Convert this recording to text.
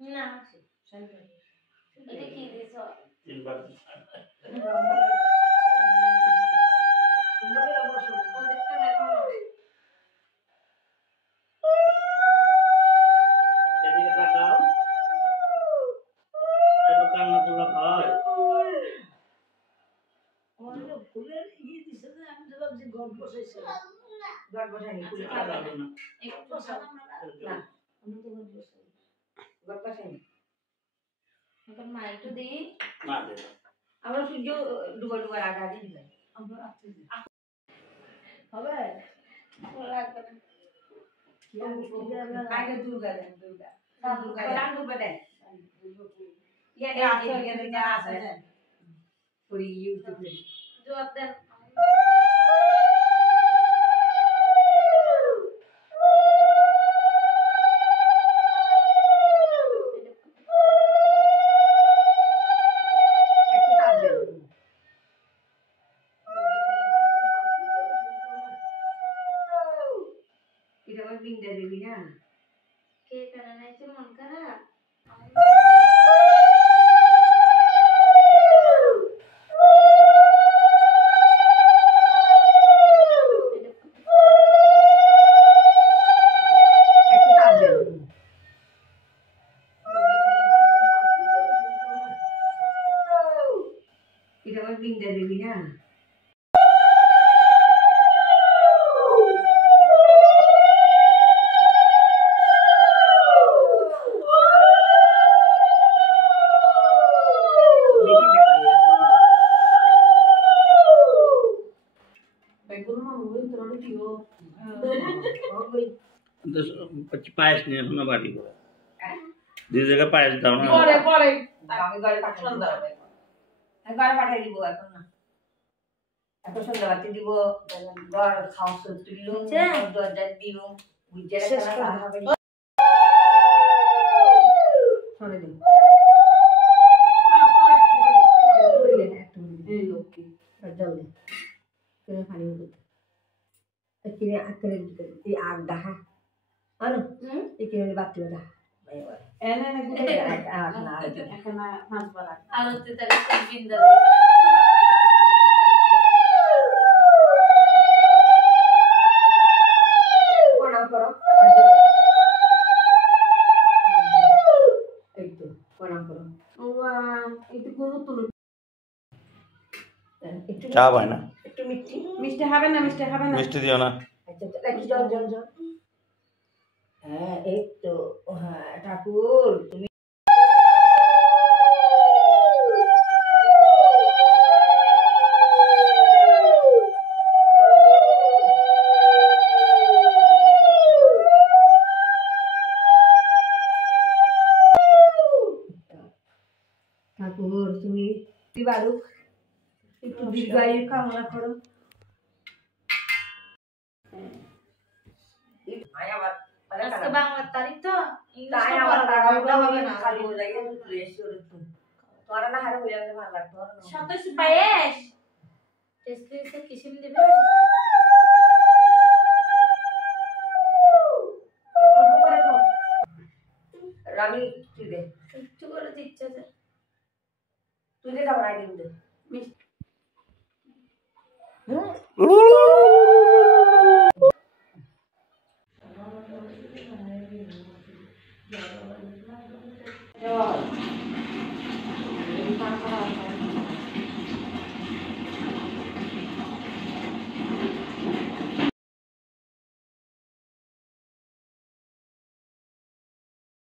না এটা কি দিছ তিনবার এদিকে তাকাও এটা কান্না তোলা হয় ওরে ফুলের ই দিছে না আমি তো ভাবছি গড বসাইছে গড বসাইনি ফুলে কাটালো না একটু বসাও না আমি তো গড বসাই গড বসাইনি এখন মা একটু দিই না দে আমরা সূর্য ডুবা ডুবা রাখা দিই ভাই আমরা রাখতে দিই হবে লাগবে না আগে দুর্গা দেন দুর্গা দুর্গা রাম দুর্গা দেন ইয়ানে আছে ইয়ানে আছে পুরি ইউটিউবে জবাব দেন এটা আমার বিন্দা দেবী না কে কারণ আছে মন খারাপ এটা আমার বিন্দা দেবী না पायस नहीं होना बाटी को जिस जगह पायस दाओ ना পরে পরে আমি ঘরে পাঠাই দিব আমি ঘরে পাঠাই দিব এখন না এখন সন্ধ্যাবাতি দিব ঘর খাওয়া সব তুললো দরজা দিও বুঝে রাখা হবে সরে দিন এই লোককে যাও দে কেন পানি উঠে এখানে আকারে এই আগ দেখা আনো এখানে বাতি ওটা এনে এনে গুলো না এখানে মাছ বলা আলোতে তাহলে কোন বিন্দা প্রণাম করো এই তো প্রণাম করো ওয়া একটু গুরু তুলো একটু চা ভাই না একটু মিষ্টি মিষ্টি হবে না মিষ্টি দিও না আচ্ছা একটু জল জল জল হ্যাঁ এই তো হ্যাঁ ঠাকুর তুমি ঠাকুর তুমি বারুক একটু দীর্ঘায়ু কামনা করো আজকে বাংলার তারিখ তো তাই আমার তাড়াহুড়ো হবে না খালি হয়ে যায় তুই এসে ওরে তুই তোরা না হারে হয়ে যাবে ভালো লাগতো 27 পায়েস টেস্ট এসে কিসিম দিবে অল্প করে খাও রানী তুই দে একটু করে দিচ্ছে যে তুই দে খাবার আগে দে জল